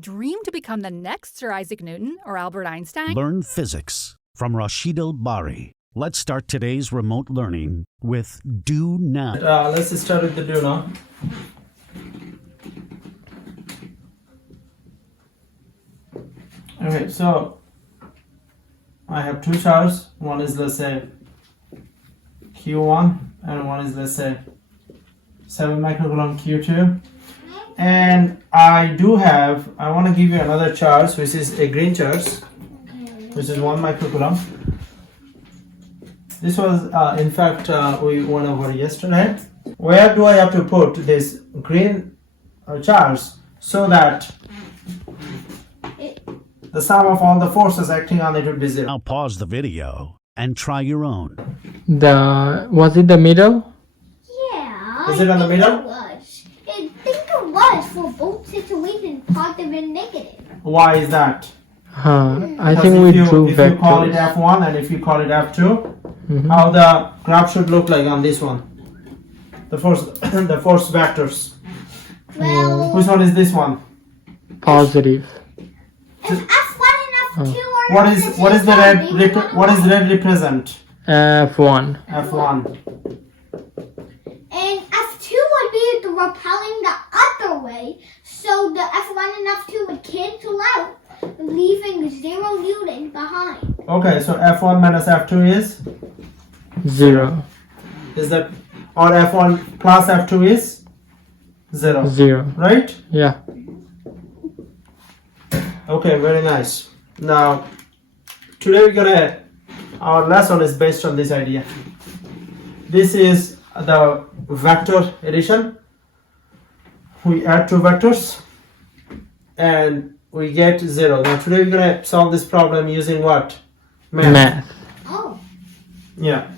Dream to become the next Sir Isaac Newton or Albert Einstein? Learn physics from Rashid Al-Bari. Let's start today's remote learning with Do Now. Let's start with the do now. Okay, so I have two charges. One is, let's say, Q1 and one is, let's say, 7 microcoulomb Q2. And I want to give you another charge, which is a green charge, which is 1 microcoulomb. This was, in fact, we went over yesterday. Where do I have to put this green charge so that the sum of all the forces acting on it would be 0? Now pause the video and try your own. Was it the middle? Yeah. Is it on the middle? I think it was for both situations, positive and negative. Why is that? I think we drew if you call it vectors. F1 and if you call it F2, how the graph should look like on this one? The first vectors. Well, Which one is this one? Positive. if F1 and F2 are What is the red? What is red represent? F1. F1. And F2 would be repelling the other way, so the F1 and F2 would cancel out, leaving 0 Newton behind. Okay, so F1 minus F2 is 0. that, or F1 plus F2 is 0. 0. Right? Yeah. Okay, very nice. Now, today our lesson is based on this idea. This is the vector addition. We add two vectors and we get 0. Now today we're going to solve this problem using what? Math. Oh. Yeah.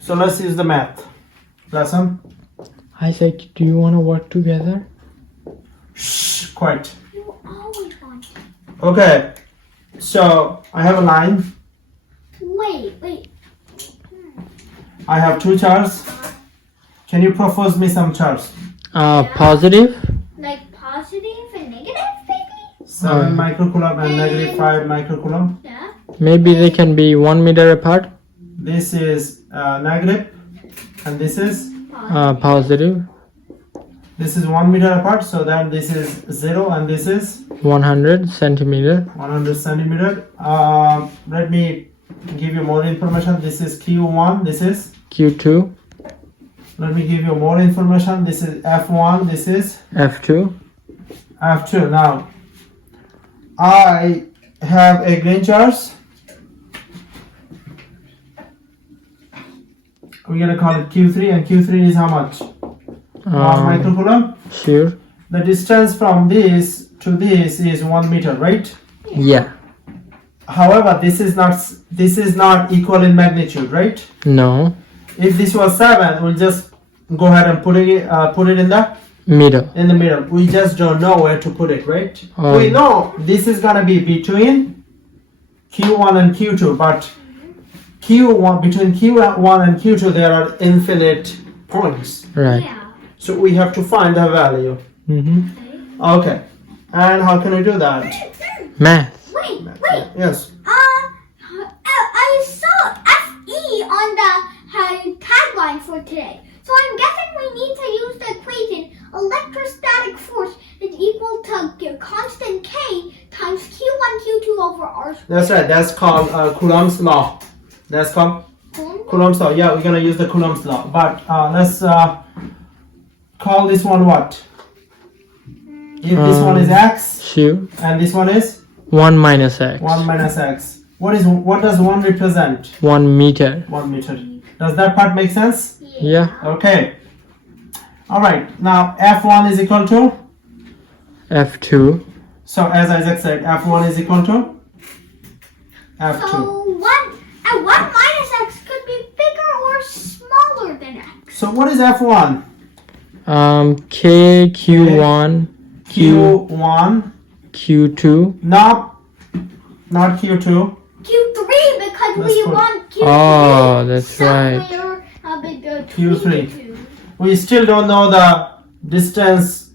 So let's use the math lesson. Isaac, do you want to work together? Shh, quiet. You always want to. Okay, so I have a line. Wait. I have two charges. Can you propose me some charges? Positive? Like positive and negative, maybe? 7 microcoulomb and negative 5 microcoulomb. Yeah. Maybe they can be 1 meter apart. This is negative and this is Positive. this is 1 meter apart, so then this is 0 and this is 100 centimeter. 100 centimeter. Let me give you more information. This is Q1, this is, Q2. let me give you more information. This is F1, this is F2. F2. Now I have a green charge. We're gonna call it Q3, and Q3 is how much? 1 microcoulomb. Sure. The distance from this to this is 1 meter, right? Yeah. However, this is not equal in magnitude, right? No. If this was 7, we'll just go ahead and put it in the Middle. middle. We just don't know where to put it, right? We know this is gonna be between Q1 and Q2, but between Q1 and Q2 there are infinite points. Right. Yeah. So we have to find a value. Okay. And how can we do that? Math. Wait. Yes. I saw FE on the tagline for today. So I'm guessing we need to use the equation electrostatic force is equal to constant K times Q1, Q2 over R squared. That's right. That's called Coulomb's law. That's called Coulomb's law. Yeah, we're gonna use the Coulomb's law. But let's call this one what? If this one is x, Sure. and this one is 1 minus x. 1 minus x. What does 1 represent? 1 meter. 1 meter. Does that part make sense? Yeah. Okay. All right. Now F1 is equal to. F2. So as Isaac said, F1 is equal to F2. So 1 minus x could be bigger or smaller than x. So what is F1? K, Q1, Q1. Q2. Not Q2. Q3 because we good. want Q3. Oh, that's right. somewhere between Q3. the two. we still don't know the distance.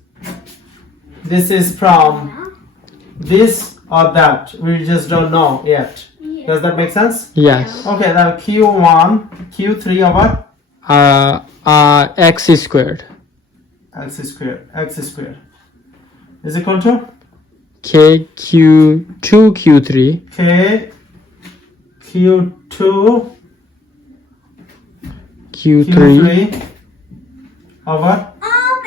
This is from this or that. We just don't know yet. Does that make sense? Yes. Okay, now Q1, Q3 over X squared. x squared is equal to K Q2 Q3 K Q2 Q3 over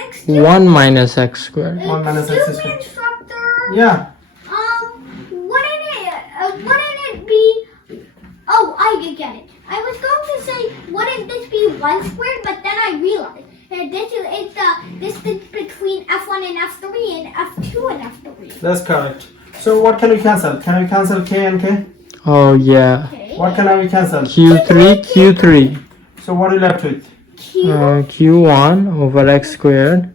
Excuse 1 minus X squared. 1 minus x excuse me, squared. instructor. Yeah. Wouldn't it be? Oh, I get it. I was going to say, wouldn't this be 1 squared? But then I realized that this is it's the distance between F1 and F3 and F2 and F3. That's correct. So what can we cancel? Can we cancel K and K? Oh yeah. Okay. What can we cancel? Q3 So what are you left with? Q. Q1 over X squared.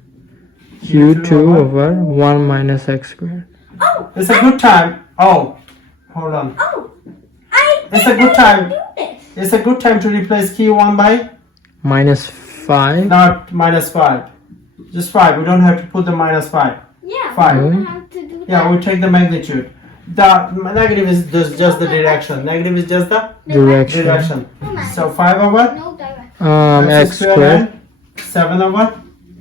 Q2 over 1 minus X squared. Oh, It's a good time. Oh, hold on. oh. It's a good time. Do this. It's a good time to replace Q1 by Minus 5. not minus 5. Just 5. We don't have to put the minus 5. Yeah. 5. We have to do Yeah, that. we take the magnitude. The negative is just the direction. Negative is just the Direction. direction. Come on. So 5 over No direction. X squared. and 7 over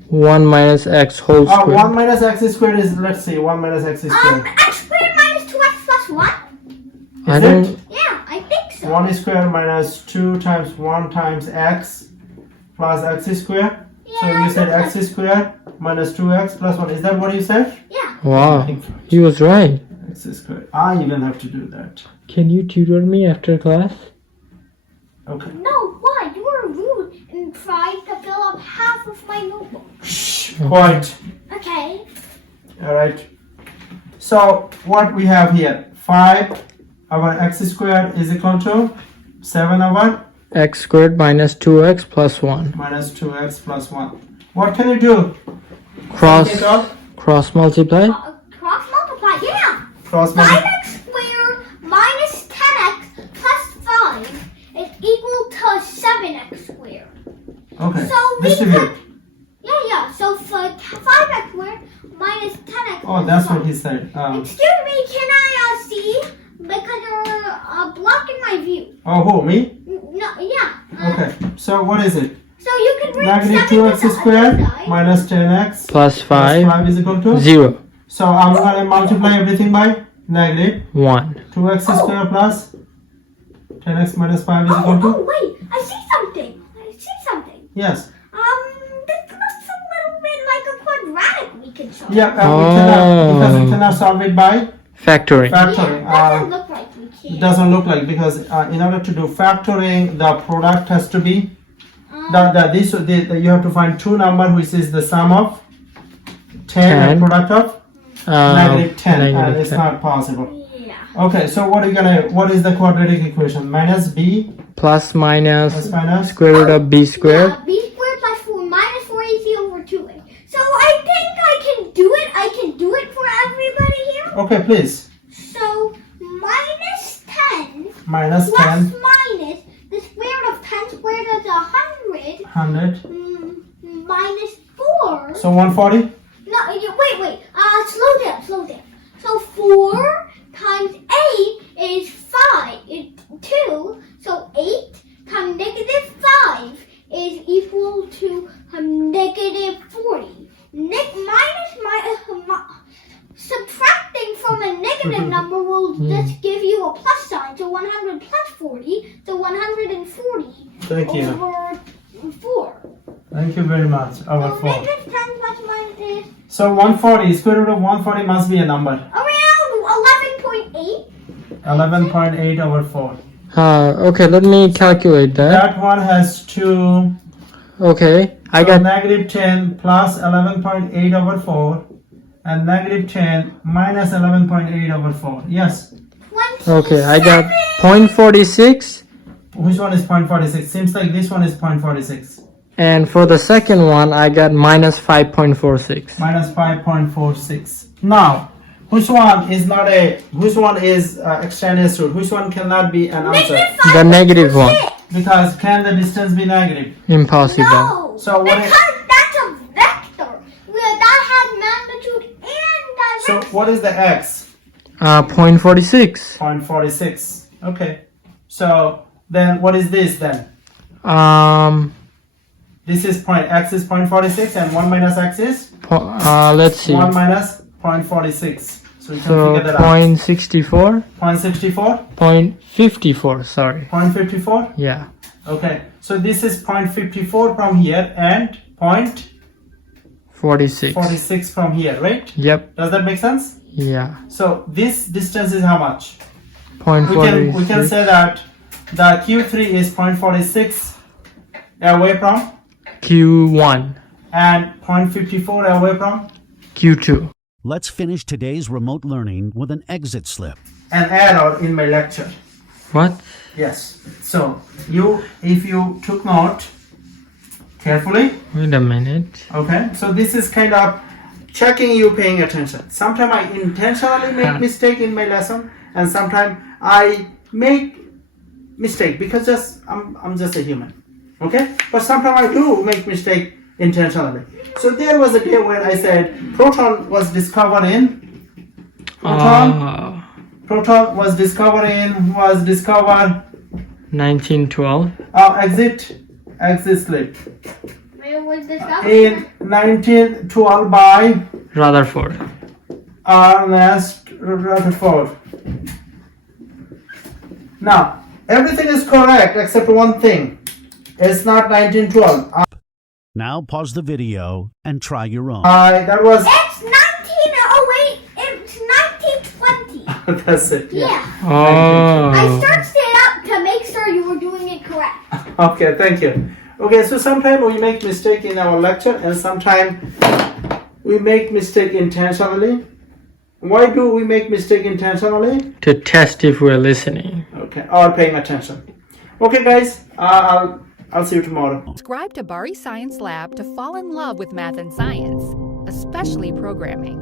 1 minus X whole 1 squared. minus x squared is, let's see, 1 minus x squared. X squared minus 2x plus 1? I Is don't. it? Yeah, I think so. 1 squared minus 2 times 1 times x plus x squared. So Yeah, you said that's x squared minus 2x plus 1. Is that what you said? Yeah. Wow. He was right. X squared. Ah, you don't have to do that. Can you tutor me after class? Okay. No, why? You were rude and tried to fill up half of my notebook. Shh. Quiet. Okay. Alright. So what we have here? 5 over x squared is equal to 7 over X squared minus 2X plus 1. minus 2x plus 1. What can you do? Cross Take it off. cross multiply. Cross multiply. Yeah. Cross multiply. 5x squared minus 10x plus 5 is equal to 7x squared. Okay. So we Distribute. Yeah. So for 5x squared minus 10x. Oh, that's what he said. Excuse me, can I see? Because you're blocking my view. Oh, who? Me? No, yeah. Okay. So what is it? So you can bring Negative 7 2x to the squared other side. minus 10x Plus 5. 5 is equal to? 0. So I'm going to multiply everything by negative 1. 2x squared plus 10x minus 5 is equal to? Oh, wait. I see something. Yes. This looks a little bit like a quadratic we can solve. Yeah, because we Oh. cannot solve it by Factoring. factoring. Doesn't look like we can. It doesn't look like, because in order to do factoring, the product has to be you have to find two numbers, which is the sum of 10 and 10. product of negative 10, and negative it's 10. not possible. Yeah. Okay, so what is the quadratic equation? Minus b Plus minus plus minus square root of b squared. Yeah, b squared plus 4 minus 4ac over 2a. So I think I can do it. I can do it for everybody here. Okay, please. So minus 10 Minus plus 10, minus the square root of 10 squared is 100 100. minus 4. So 140? No, wait. Slow down. So 4 times 8 is 5. It's 2. So 8 times negative 5 is equal to negative 40. Subtracting from a negative number will just give you a plus sign. So 100 plus 40. So 140 Thank you. over 4. Thank you very much. Over So 4. negative 10 plus 1 is So 140, square root of 140 must be a number. around 11.8. 11.8 over 4. Okay, let me calculate that. That one has 2. Okay, I So got negative 10 plus 11.8 over 4 and negative 10 minus 11.8 over 4. Yes. 27. okay, I got 0.46, Which one is 0.46? Seems like this one is 0.46. and for the second one I got minus 5.46. Minus 5.46. Now, which one is extraneous root? Which one cannot be an answer? The negative one. Because can the distance be negative? Impossible. No. So what is, Because So what is the x? 0.46. 0.46. Okay. So then what is this then? This is x is 0.46 and 1 minus x is? Let's see. 1 minus 0.46. So you can So figure that out. 0.64. 0.64? 0.54, sorry. 0.54? Yeah. Okay. So this is 0.54 from here and 46. 0.46 from here, right? Yep. Does that make sense? Yeah. So this distance is how much? 0.46. We can say that the Q3 is 0.46 away from Q1. and 0.54 away from Q2. Let's finish today's remote learning with an exit slip. an error in my lecture. What? Yes. So if you took note carefully, Wait a minute. okay. So this is kind of checking you paying attention. Sometimes I intentionally make mistake in my lesson, and sometimes I make mistake because I'm just a human. Okay. But sometimes I do make mistake intentionally. So there was a day when I said proton was discovered in proton was discovered 1912. Exit slip Where was this up? in 1912 by Rutherford. Ernest Rutherford. Now everything is correct except one thing. It's not 1912. Now pause the video and try your own. That was It's 1908. It's 1920. that's it. Yeah. Oh. I searched it up to make sure you were doing it correct. Okay, thank you. Okay, so sometimes we make mistake in our lecture and sometimes we make mistake intentionally. Why do we make mistake intentionally? To test if we're listening. Okay, or paying attention. Okay, guys, I'll see you tomorrow. Subscribe to Bari Science Lab to fall in love with math and science, especially programming.